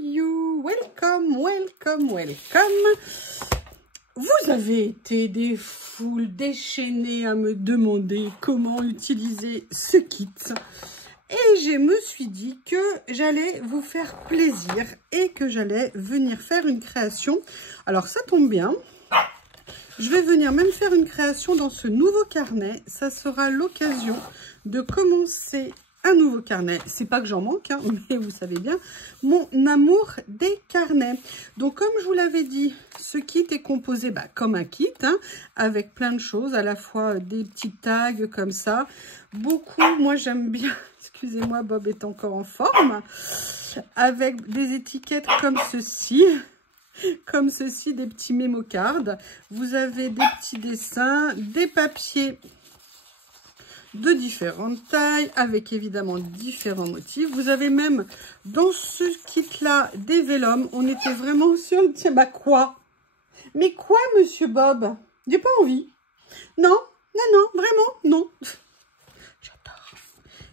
you, welcome, welcome, welcome. Vous avez été des foules déchaînées à me demander comment utiliser ce kit. Et je me suis dit que j'allais vous faire plaisir et que j'allais venir faire une création. Alors ça tombe bien. Je vais venir même faire une création dans ce nouveau carnet. Ça sera l'occasion de commencer un nouveau carnet. C'est pas que j'en manque, hein, mais vous savez bien, mon amour des carnets. Donc, comme je vous l'avais dit, ce kit est composé comme un kit, hein, avec plein de choses, à la fois des petits tags comme ça. Beaucoup, moi j'aime bien, excusez-moi, Bob est encore en forme, avec des étiquettes comme ceci. Comme ceci, des petits mémo cards. Vous avez des petits dessins, des papiers de différentes tailles, avec évidemment différents motifs. Vous avez même dans ce kit-là des vélums. On était vraiment sur le... Tiens, quoi? Mais quoi, monsieur Bob? J'ai pas envie. Non, non, non, vraiment, non.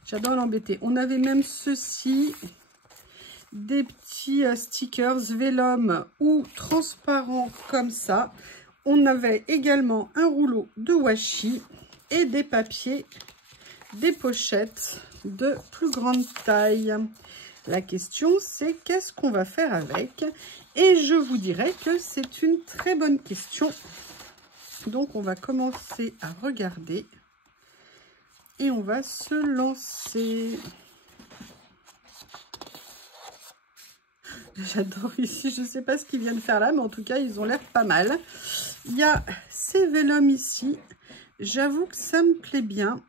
J'adore l'embêter. On avait même ceci... des petits stickers vélum ou transparents comme ça. On avait également un rouleau de washi et des papiers, des pochettes de plus grande taille. La question c'est qu'est-ce qu'on va faire avec? Et je vous dirais que c'est une très bonne question. Donc on va commencer à regarder et on va se lancer. J'adore ici, je ne sais pas ce qu'ils viennent faire là, mais en tout cas, ils ont l'air pas mal. Il y a ces vélums ici. J'avoue que ça me plaît bien.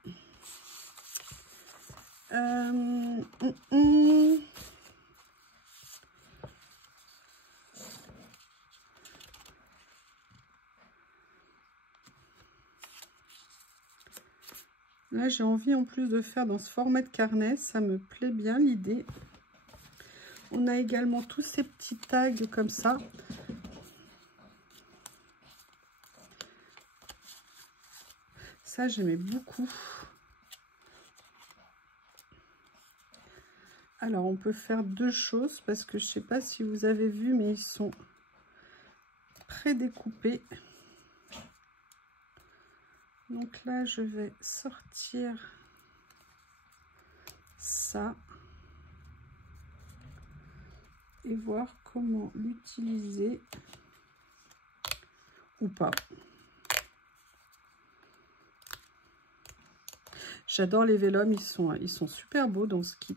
Là, j'ai envie en plus de faire dans ce format de carnet. Ça me plaît bien l'idée. On a également tous ces petits tags comme ça. Ça, j'aimais beaucoup. Alors, on peut faire deux choses parce que je ne sais pas si vous avez vu, mais ils sont prédécoupés. Donc là, je vais sortir ça. Et voir comment l'utiliser ou pas. J'adore les vélums, ils sont super beaux dans ce kit.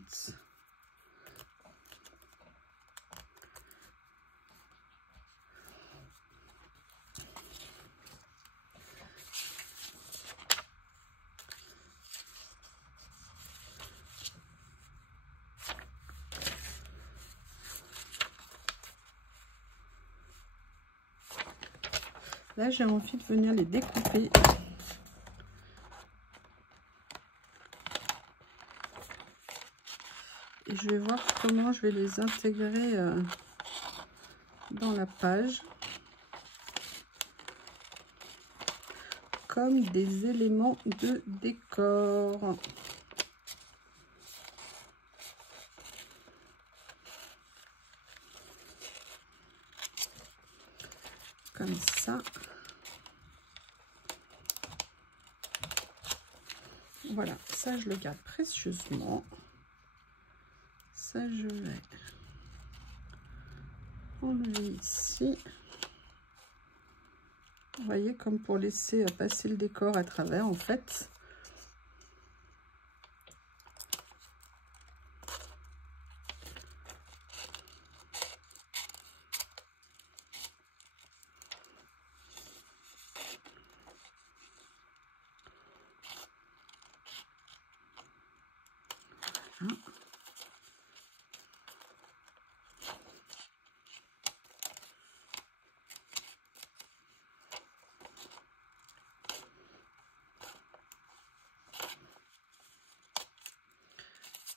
Là, j'ai envie de venir les découper. Et je vais voir comment je vais les intégrer dans la page. Comme des éléments de décor. Comme ça. Voilà, ça je le garde précieusement. Ça je vais enlever ici. Vous voyez, comme pour laisser passer le décor à travers en fait.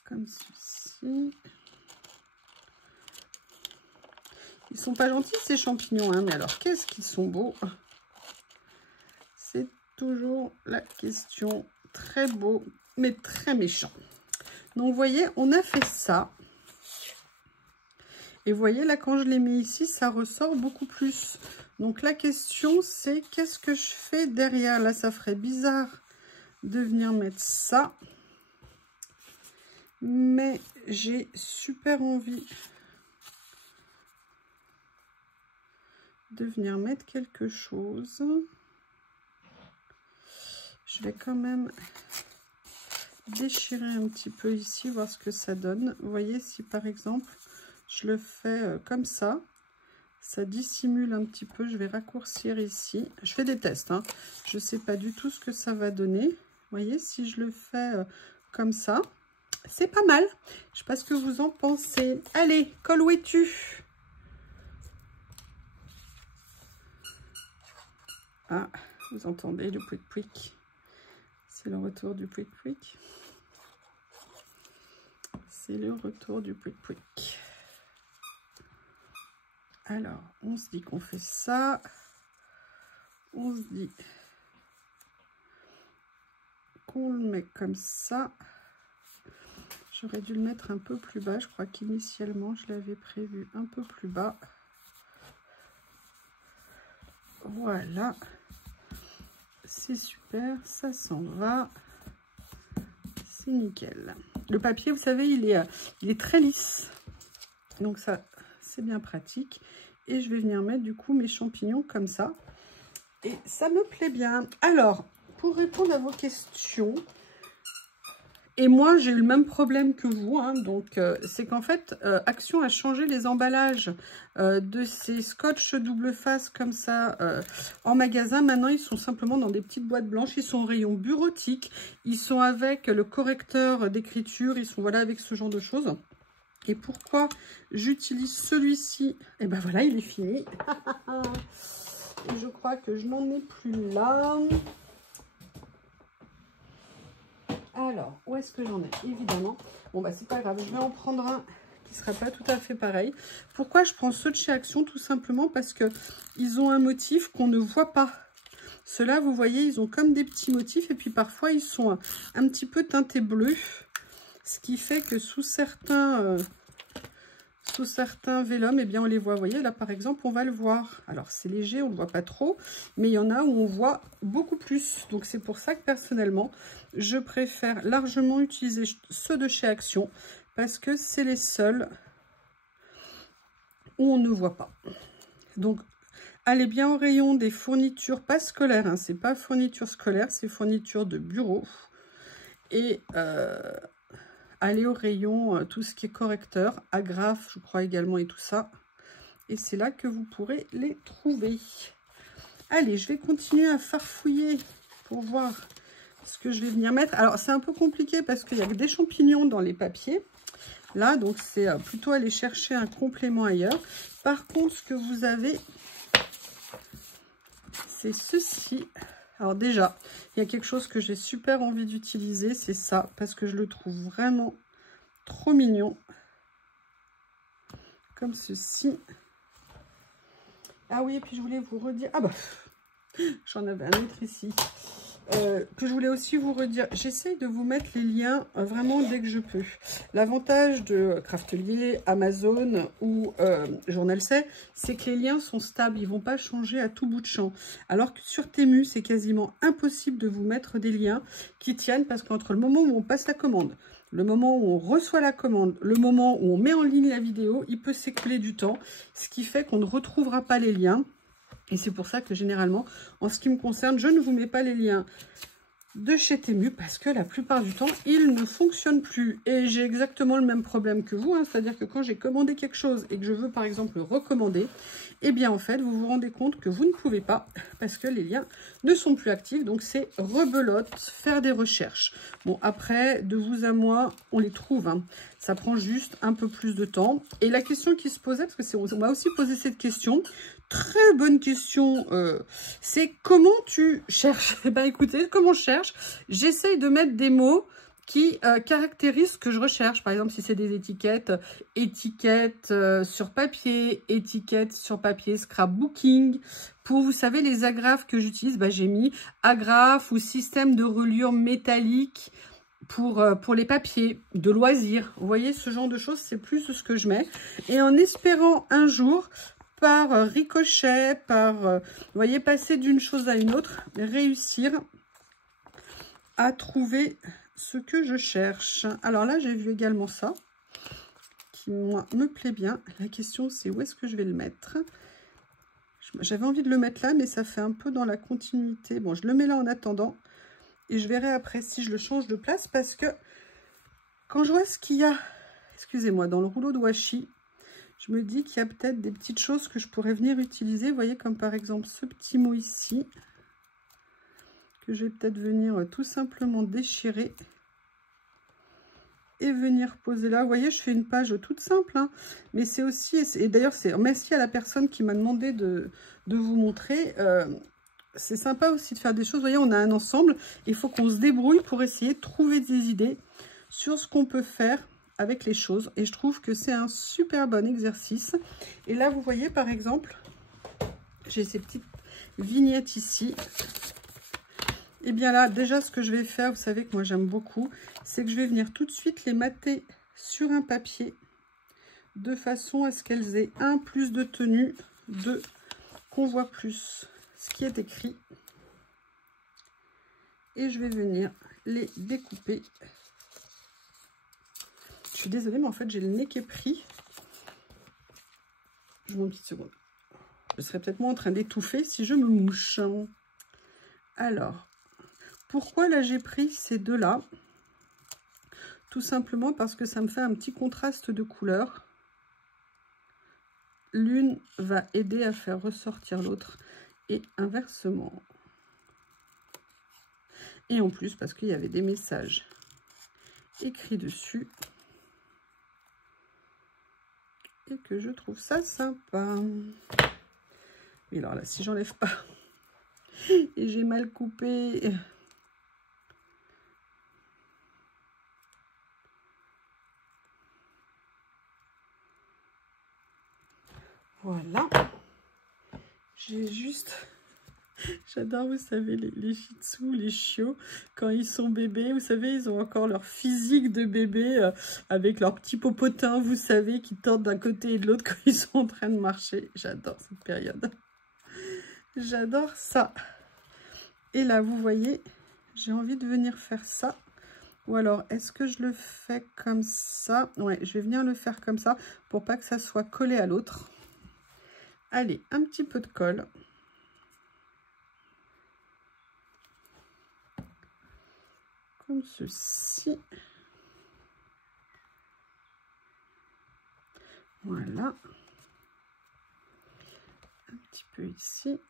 Comme ceci. Ils sont pas gentils ces champignons, hein, mais alors qu'est-ce qu'ils sont beaux. C'est toujours la question. Très beau, mais très méchant. Donc vous voyez, on a fait ça. Et vous voyez, là, quand je les mets ici, ça ressort beaucoup plus. Donc, la question, c'est qu'est-ce que je fais derrière? Là, ça ferait bizarre de venir mettre ça. Mais j'ai super envie de venir mettre quelque chose. Je vais quand même déchirer un petit peu ici, voir ce que ça donne. Vous voyez, si par exemple, je le fais comme ça dissimule un petit peu. Je vais raccourcir ici. Je fais des tests, hein. Je ne sais pas du tout ce que ça va donner. Vous voyez, si je le fais comme ça, c'est pas mal. Je ne sais pas ce que vous en pensez. Allez, colle où es-tu? Ah, vous entendez le pouic-pouic. C'est le retour du pouic-pouic. C'est le retour du pouic-pouic. Alors, on se dit qu'on fait ça. On se dit qu'on le met comme ça. J'aurais dû le mettre un peu plus bas. Je crois qu'initialement, je l'avais prévu un peu plus bas. Voilà. C'est super. Ça s'en va. C'est nickel. Le papier, vous savez, il est très lisse. Donc ça, c'est bien pratique. Et je vais venir mettre du coup mes champignons comme ça. Et ça me plaît bien. Alors, pour répondre à vos questions, et moi j'ai eu le même problème que vous, hein, donc c'est qu'en fait, Action a changé les emballages de ces scotch double face comme ça en magasin. Maintenant, ils sont simplement dans des petites boîtes blanches. Ils sont au rayon bureautique. Ils sont avec le correcteur d'écriture. Ils sont voilà avec ce genre de choses. Et pourquoi j'utilise celui-ci? Et ben voilà, il est fini. Et je crois que je n'en ai plus là. Alors, où est-ce que j'en ai? Évidemment. Bon, bah, c'est pas grave. Je vais en prendre un qui ne sera pas tout à fait pareil. Pourquoi je prends ceux de chez Action? Tout simplement parce que ils ont un motif qu'on ne voit pas. Ceux-là, vous voyez, ils ont comme des petits motifs. Et puis, parfois, ils sont un petit peu teintés bleu. Ce qui fait que sous certains vélums, eh bien, on les voit. Vous voyez, là, par exemple, on va le voir. Alors, c'est léger, on ne le voit pas trop. Mais il y en a où on voit beaucoup plus. Donc, c'est pour ça que, personnellement, je préfère largement utiliser ceux de chez Action. Parce que c'est les seuls où on ne voit pas. Donc, allez bien au rayon des fournitures, pas scolaires. Hein, c'est pas fournitures scolaires, c'est fournitures de bureau. Et... allez au rayon, tout ce qui est correcteur, agrafe, je crois également, et tout ça. Et c'est là que vous pourrez les trouver. Allez, je vais continuer à farfouiller pour voir ce que je vais venir mettre. Alors, c'est un peu compliqué parce qu'il y a des champignons dans les papiers. Là, donc, c'est plutôt aller chercher un complément ailleurs. Par contre, ce que vous avez, c'est ceci. Alors déjà, il y a quelque chose que j'ai super envie d'utiliser, c'est ça, parce que je le trouve vraiment trop mignon. Comme ceci. Ah oui, et puis je voulais vous redire... Ah bah, j'en avais un autre ici. Que je voulais aussi vous redire, j'essaye de vous mettre les liens vraiment dès que je peux. L'avantage de Craftelier, Amazon ou Journal c'est que les liens sont stables, ils ne vont pas changer à tout bout de champ. Alors que sur Temu, c'est quasiment impossible de vous mettre des liens qui tiennent parce qu'entre le moment où on passe la commande, le moment où on reçoit la commande, le moment où on met en ligne la vidéo, il peut s'écouler du temps, ce qui fait qu'on ne retrouvera pas les liens. Et c'est pour ça que généralement, en ce qui me concerne, je ne vous mets pas les liens de chez Temu parce que la plupart du temps, ils ne fonctionnent plus. Et j'ai exactement le même problème que vous, hein, c'est-à-dire que quand j'ai commandé quelque chose et que je veux par exemple le recommander, eh bien en fait, vous vous rendez compte que vous ne pouvez pas parce que les liens ne sont plus actifs. Donc c'est rebelote, faire des recherches. Bon, après, de vous à moi, on les trouve. Hein. Ça prend juste un peu plus de temps. Et la question qui se posait, parce que on m'a aussi posé cette question, très bonne question, c'est comment tu cherches? Eh bien écoutez, comment je cherche? J'essaye de mettre des mots qui caractérisent ce que je recherche. Par exemple, si c'est des étiquettes, étiquettes sur papier, étiquettes sur papier, scrapbooking. Pour, vous savez, les agrafes que j'utilise, bah, j'ai mis agrafe ou système de reliure métallique pour les papiers, de loisirs. Vous voyez, ce genre de choses, c'est plus ce que je mets. Et en espérant un jour, par ricochet, vous voyez, passer d'une chose à une autre, réussir à trouver ce que je cherche. Alors là, j'ai vu également ça, qui, moi, me plaît bien. La question, c'est où est-ce que je vais le mettre? J'avais envie de le mettre là, mais ça fait un peu dans la continuité. Bon, je le mets là en attendant. Et je verrai après si je le change de place, parce que quand je vois ce qu'il y a, excusez-moi, dans le rouleau de washi, je me dis qu'il y a peut-être des petites choses que je pourrais venir utiliser. Vous voyez, comme par exemple ce petit mot ici, que je vais peut-être venir tout simplement déchirer et venir poser là. Vous voyez, je fais une page toute simple, hein, mais c'est aussi, et d'ailleurs, c'est merci à la personne qui m'a demandé de vous montrer. C'est sympa aussi de faire des choses. Vous voyez, on a un ensemble. Il faut qu'on se débrouille pour essayer de trouver des idées sur ce qu'on peut faire avec les choses. Et je trouve que c'est un super bon exercice. Et là, vous voyez, par exemple, j'ai ces petites vignettes ici. Et bien là, déjà, ce que je vais faire, vous savez que moi, j'aime beaucoup, c'est que je vais venir tout de suite les mater sur un papier de façon à ce qu'elles aient plus de tenue, qu'on voit plus ce qui est écrit, et je vais venir les découper. Je suis désolée, mais en fait j'ai le nez qui est pris. Je vous mets une petite seconde. Je serais peut-être moins en train d'étouffer si je me mouche. Alors, pourquoi là j'ai pris ces deux là? Tout simplement parce que ça me fait un petit contraste de couleurs. L'une va aider à faire ressortir l'autre, et inversement. Et en plus, parce qu'il y avait des messages écrits dessus. Et que je trouve ça sympa. Et alors là, si j'enlève pas, et j'ai mal coupé. Voilà. J'ai juste... J'adore, vous savez, les shih tzus, les chiots, quand ils sont bébés, vous savez, ils ont encore leur physique de bébé, avec leur petit popotin, vous savez, qui tordent d'un côté et de l'autre quand ils sont en train de marcher. J'adore cette période. J'adore ça. Et là, vous voyez, j'ai envie de venir faire ça. Ou alors, est-ce que je le fais comme ça? Ouais, je vais venir le faire comme ça, pour pas que ça soit collé à l'autre. Allez, un petit peu de colle. Comme ceci. Voilà. Un petit peu ici.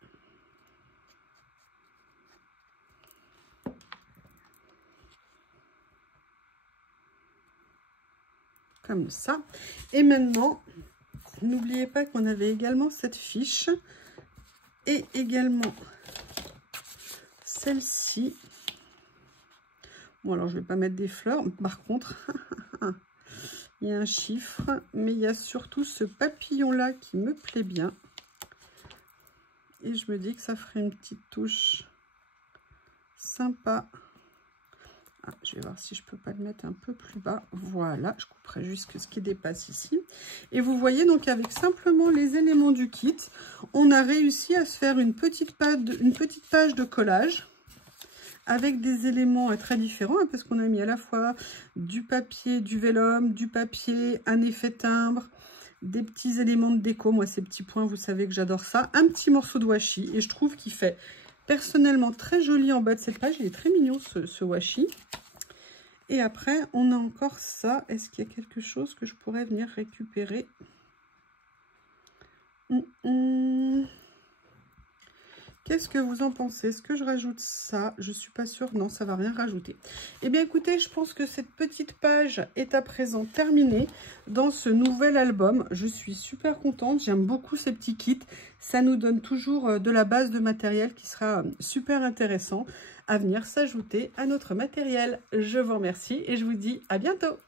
Comme ça. Et maintenant, n'oubliez pas qu'on avait également cette fiche. Et également celle-ci. Bon, alors je vais pas mettre des fleurs. Par contre, il y a un chiffre, mais il y a surtout ce papillon-là qui me plaît bien. Et je me dis que ça ferait une petite touche sympa. Ah, je vais voir si je peux pas le mettre un peu plus bas. Voilà, je couperai juste ce qui dépasse ici. Et vous voyez, donc avec simplement les éléments du kit, on a réussi à se faire une petite page de collage, avec des éléments très différents, hein, parce qu'on a mis à la fois du papier, du vélum, du papier, un effet timbre, des petits éléments de déco. Moi, ces petits points, vous savez que j'adore ça. Un petit morceau de washi, et je trouve qu'il fait personnellement très joli en bas de cette page. Il est très mignon, ce washi. Et après, on a encore ça. Est-ce qu'il y a quelque chose que je pourrais venir récupérer? Qu'est-ce que vous en pensez? Est-ce que je rajoute ça? Je suis pas sûre. Non, ça va rien rajouter. Eh bien, écoutez, je pense que cette petite page est à présent terminée dans ce nouvel album. Je suis super contente. J'aime beaucoup ces petits kits. Ça nous donne toujours de la base de matériel qui sera super intéressant à venir s'ajouter à notre matériel. Je vous remercie et je vous dis à bientôt.